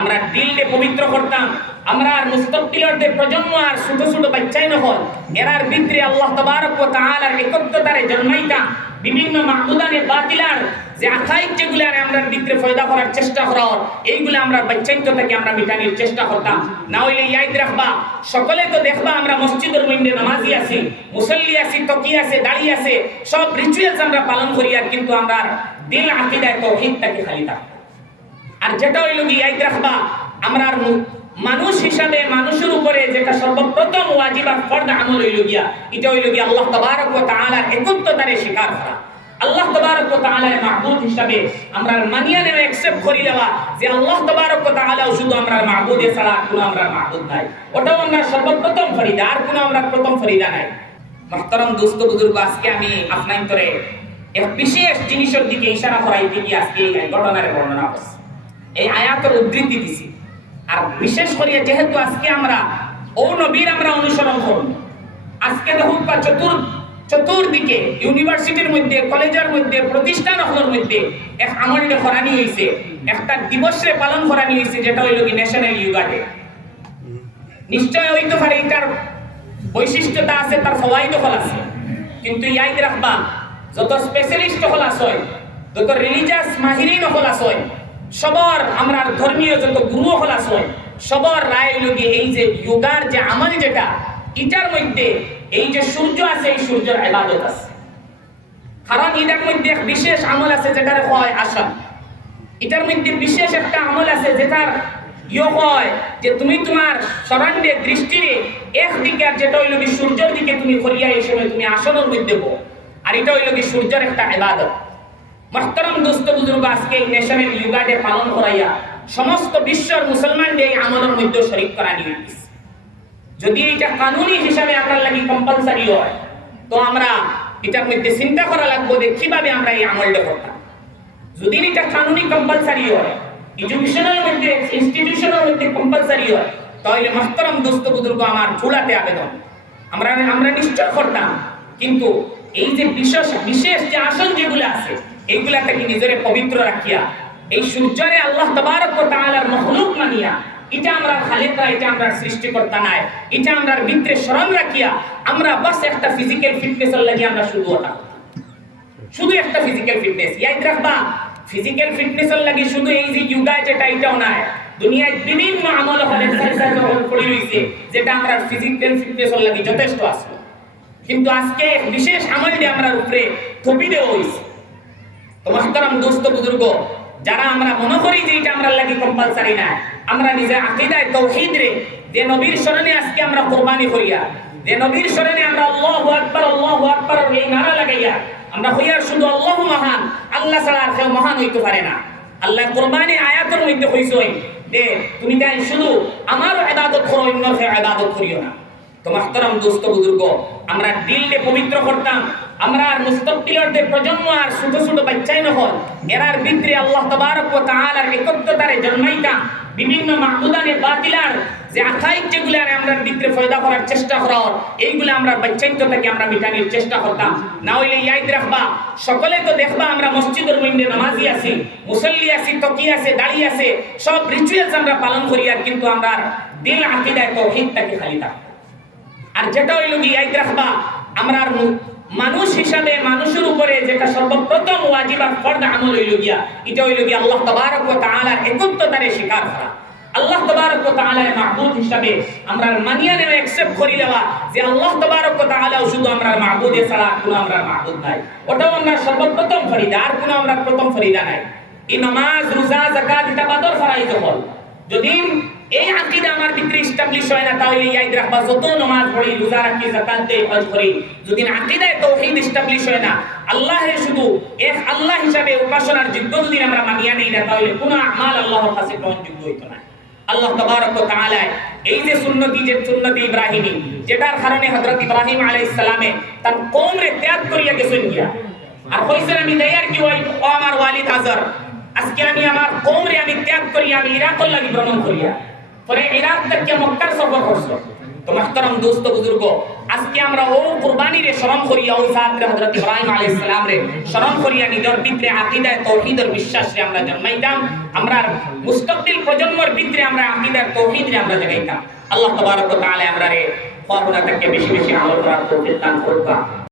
আমরা দিলকে পবিত্র করতাম, আমরা আর মুস্তাকবিলদের প্রজন্ম আর ছোট ছোট বাচ্চাই নহল, এরার ভিতরে আল্লাহ তাবারক ওয়া তাআলার একত্বতারে জন্মাইতাম। বিভিন্ন মাহবুদানে বাতিলার যে আকাইদ যেগুলো আমরা ভিতরে ফয়দা করার চেষ্টা করার, এইগুলো আমরা বাচ্চাইত্ব থেকে আমরা মিটানোর চেষ্টা করতাম। না হইলে ইয়াদ রাখবা, সকলে তো দেখবা আমরা মসজিদের মধ্যে নামাজি আছি, মুসল্লি আছি, তকি আছে, দাড়ি আছে, সব রিচুয়ালস আমরা পালন করি, আর কিন্তু আমরা দিল আকীদায় তাওহীদটাকে খালি থাকি। আর যেটা হইল কি ইয়াদ রাখবা, আমরা মানুষ হিসাবে মানুষের উপরে যেটা সর্বপ্রথম ওয়াজিব আর ফরজ আমল হইল গিয়া, এটা হইল গিয়া আল্লাহ তাবারক ওয়া তাআলার একত্বতারে স্বীকার করা। আল্লাহ তাবারক ওয়া তাআলার মাহবুদ হিসাবে আমরা মানিয়া নেওয়া, অ্যাকসেপ্ট করি নেওয়া যে আল্লাহ তাবারক ওয়া তাআলা শুধু আমরা মাহবুদ ছাড়া কোনো আমরা মাহবুদ নাই, ওটাও আমরা সর্বপ্রথম ফরিদা, আর কোনো আমরা প্রথম ফরিদা নাই। মুহতারাম দোস্ত বুজুর্গ, আজকে আমি আপনাদের এক বিশেষ জিনিসের দিকে ইশারা করাইতে গিয়ে আজকে এই ঘটনার বর্ণনা করছি, এই আয়াতের উদ্ধৃতি দিছি। আর বিশেষ করে যেহেতু আজকে আমরা ও নবীর আমরা অনুসরণ করব, আজকে দেখুন চতুর্দিকে ইউনিভার্সিটির মধ্যে, কলেজের মধ্যে, প্রতিষ্ঠানগুলোর মধ্যে এক আমলটা করানি হয়েছে, একটা দিবসে পালন করানি হয়েছে, যেটা হইল কি ন্যাশনাল ইয়োগা ডে। নিশ্চয় হইতে পারে এটার বৈশিষ্ট্যতা আছে, তার ফওয়াইদ হল আছে, কিন্তু ইয়াদ রাখবা যত স্পেশালিস্ট হল আছে, যত রিলিজিয়াস মাহিরিন হল আছে, সবার আমরা ধর্মীয় যত গুরু হল আছে, সবার রায় হইল কি এই যে যোগার যে আমল যেটা, এটার মধ্যে এই যে সূর্য আছে, এই সূর্যের ইবাদত আছে। কারণ এটার মধ্যে এক বিশেষ আমল আছে যেটার হয় আসন, এটার মধ্যে বিশেষ একটা আমল আছে যেটার হয় যে তুমি তোমার সরান্ডে দৃষ্টিরে একদিকে, আর যেটা হইল কি সূর্যের দিকে তুমি করিয়া এই সময় তুমি আসনের মধ্যে বো, আর এটা হইল কি সূর্যের একটা ইবাদত। মুহতারাম দোস্ত বুজুর্গ, আজকে ন্যাশনাল ইয়োগা ডে পালন করাইয়া সমস্ত বিশ্বের মুসলমানদের এই আমলের মধ্যে শরীক করানি হইছে। যদি এটা কানুনি হিসাবে আপনার লাগি কম্পালসারি হয়, তো আমরা এটার মধ্যে চিন্তা করা লাগবে যে কিভাবে আমরা এই আমলটা করতাম। যদি এটা কানুনি কম্পালসারি হয়, এডুকেশনের মধ্যে, ইনস্টিটিউশনের মধ্যে কম্পালসারি হয়, তাহলে মুহতারাম দোস্ত বুজুর্গ আমার ঝুলাতে আবেদন আমরা নিশ্চয় করতাম। কিন্তু এই যে বিশেষ যে আসন যেগুলো আছে, এইগুলা থেকে নিজের পবিত্র রাখিয়া, এই সূর্যরে আল্লাহ তাবারক ওয়া তাআলার মাখলুক মানিয়া, এটা আমরা খালিকরা, এটা আমরা সৃষ্টিকর্তা নাই, এটা আমরা ভিতরে স্মরণ রাখিয়া আমরা বাস একটা ফিজিক্যাল ফিটনেসের লাগি আমরা শুধু একটা ফিজিক্যাল ফিটনেস। ইয়াদ রাখবা, ফিজিক্যাল ফিটনেসের লাগি শুধু এই যে যোগা যেটা, এটাও নাই। দুনিয়ায় বিভিন্ন আমল হল, এক্সারসাইজ পড়ে রইছে, যেটা আমরা ফিজিক্যাল ফিটনেসের লাগি যথেষ্ট আছে, কিন্তু আজকে বিশেষ আমলটি আমরা উপরে থপি দেওয়া হইছে। তো মুহতারাম দোস্ত বুজুর্গ, যারা আমরা মনে করি যে এটা আমরা লাগি কম্পালসারি না, আমরা নিজে আকীদায় তাওহীদ রে, যে নবীর শরণে আজকে আমরা কুরবানি করিয়া, যে নবীর শরণে আমরা আল্লাহু আকবার এই নারা লাগাইয়া আমরা হইয়ার শুধু আল্লাহু মহান, আল্লাহ ছাড়া আর কেউ মহান হইতে পারে না। আল্লাহ কুরবানি আয়াতের মধ্যে কইছে যে তুমি তাই শুধু আমার ইবাদত করো, অন্য কেউ ইবাদত করিও না। তো মুহতারাম দোস্ত বুজুর্গ, আমরা দিলকে পবিত্র করতাম, আমরা আর মুস্তাকবিলদের প্রজন্ম আর ছোট ছোট বাচ্চাই নহল, এরার ভিতরে আল্লাহ তাবারক ওয়া তাআলার একত্বতারে জন্মাইতাম। বিভিন্ন মাহবুদানে বাতিলার যে আকাইদ যেগুলো আমরা ভিতরে ফয়দা করার চেষ্টা করার, এইগুলো আমরা বাচ্চাইত্ব থেকে আমরা মিটানোর চেষ্টা করতাম। না হইলে ইয়াদ রাখবা, সকলে তো দেখবা আমরা মসজিদের মধ্যে নামাজি আছি, মুসল্লি আছি, তকি আছে, দাড়ি আছে, সব রিচুয়ালস আমরা পালন করি, আর কিন্তু আমরা দিল আকীদায় তাওহীদটাকে খালি থাকি। আর যেটা হইল কি ইয়াদ রাখবা, আমরা মানুষ হিসাবে মানুষের উপরে যেটা সর্বপ্রথম ওয়াজিব আর ফরজ আমল হইল গিয়া, এটা হইল গিয়া আল্লাহ তাবারক ওয়া তাআলার একত্বতারে স্বীকার করা। আল্লাহ তাবারক ওয়া তাআলার মাহবুদ হিসাবে আমরা মানিয়া নেওয়া, অ্যাকসেপ্ট করি নেওয়া যে আল্লাহ তাবারক ওয়া তাআলা শুধু আমরা মাহবুদ ছাড়া কোনো আমরা মাহবুদ নাই, ওটাও আমরা সর্বপ্রথম ফরিদা, আর কোনো আমরা প্রথম ফরিদা নাই। এই নামাজ, রোজা, যাকাত এটা বাদর ফরাইজ হল। যদি এই আকীদা আমার ভিতরে এস্টাবলিশ হয় না, তাহলে ইয়াদ রাখবা যত নামাজ পড়ি, রোজা রাখি, যাকাত দেই, হজ করি, যদি আকীদায় তাওহীদ এস্টাবলিশ হয় না, আল্লাহরে শুধু এক আল্লাহ হিসাবে উপাসনার যোগ্য যদি আমরা মানিয়া নেই না, তাহলে কোনো আমাল আল্লাহর কাছে গ্রহণযোগ্য হইতো না। আল্লাহ তাবারক ওয়া তাআলা এই যে সুন্নতি ইব্রাহিমী, যেটার কারণে হযরত ইব্রাহিম আলাইহিস সালামে তার কওমরে ত্যাগ করিয়া গেছেন গিয়া, আর কইছেন আমি দাইয়ার কি ওই ও আমার ওয়ালিদ হাজার, আজকে আমি আমার কওমরে আমি ত্যাগ করি, আমি ইরাকের লাগি ভ্রমণ করিয়া, পরে ইরাক থেকে মক্কার সফর করছো। তো মুহতারাম দোস্ত বুজুর্গ, আজকে আমরা ও কুরবানিরে স্মরণ করিয়া ওই জাতরে হযরত ইব্রাহিম আলাইহিস সালাম রে স্মরণ করিয়া নিজের ভিতরে আকীদায় তাওহীদের বিশ্বাসে আমরা জন্মাইতাম, আমরা মুস্তাকবিল প্রজন্মের ভিতরে আমরা আকীদার তাওহীদরে আমরা জাগাইতাম। আল্লাহ তাবারক ওয়া তাআলা আমরারে ফারুনা থেকে বেশি বেশি আমল করার তৌফিক দান করুক।